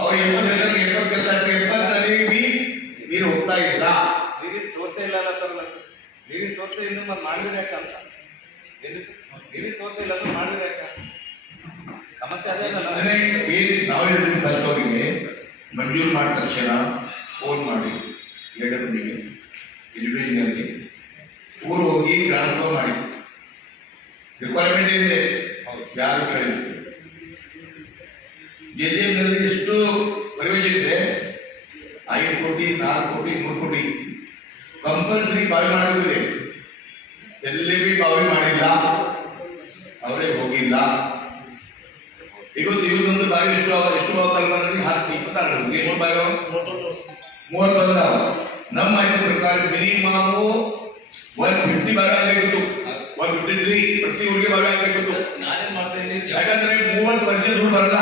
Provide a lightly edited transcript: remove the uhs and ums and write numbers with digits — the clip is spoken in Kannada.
ಅವ್ರು 70 ನೀರು ಹೋಗ್ತಾ ಇಲ್ಲ. ನೀರಿನ ಸೋರ್ಸೇ ಇಲ್ಲ ಅನ್ನತ್ತಾರಲ್ಲ ಸರ್. ನೀರಿನ ಸೋರ್ಸೇ ಇನ್ನು ಮತ್ತೆ ಮಾಡಿದ್ರೆ ಯಾಕೆ ಅಂತ. ನೀರಿನ ಸೋರ್ಸೇ ಇಲ್ಲ ಅಂದ್ರೆ ಮಾಡಿದ್ರೆ ಯಾಕೆ ಸಮಸ್ಯೆ ಅದೇ ಅಲ್ಲ. ನಾವು ಹೇಳಿದ್ವಿ ಫಸ್ಟ್ ಅವರಿಗೆ ಮಂಜೂರು ಮಾಡಿದ ತಕ್ಷಣ ಫೋನ್ ಮಾಡಿ ಎಡಬಿಗೆ ಇಂಜಿನಿಯರ್ಗೆ ಊರು ಹೋಗಿ ಟ್ರಾನ್ಸ್ಫರ್ ಮಾಡಿ ರಿಕ್ವೈರ್ಮೆಂಟ್ ಏನಿದೆ ಯಾರು ಕೇಳಿದ್ರು. ಜೆಜೆಎಂನಲ್ಲಿ ಎಷ್ಟು ಪರಿವರ್ತನೆ ಇದೆ? 5 ಕೋಟಿ 4 ಕೋಟಿ 3 ಕೋಟಿ ಕಂಪಲ್ಸರಿ ಬಾವಿ ಮಾಡಬೇಕಿದೆ. ಎಲ್ಲಿ ಬಿ ಬಾವಿ ಮಾಡಿಲ್ಲ, ಅವರೇ ಹೋಗಿಲ್ಲ. ಇವತ್ತೊಂದು ಬಾವಿ ಎಷ್ಟು ಹೋಗ್ತಾರೆ? 26 ಎಷ್ಟು ಬಾವಿ 31. ನಮ್ಮ ಮಾಹಿತಿ ಪ್ರಕಾರ ಮಿನಿಮಮ್ 150 ಬಾವಿ ಆಗಬೇಕಿತ್ತು. 153 ಪ್ರತಿ ಊರಿಗೆ ಬಾವಿ ಆಗಬೇಕಿತ್ತು. ಯಾಕಂದ್ರೆ 30 ವರ್ಷ ದುಡ್ಡು ಬರಲ್ಲ.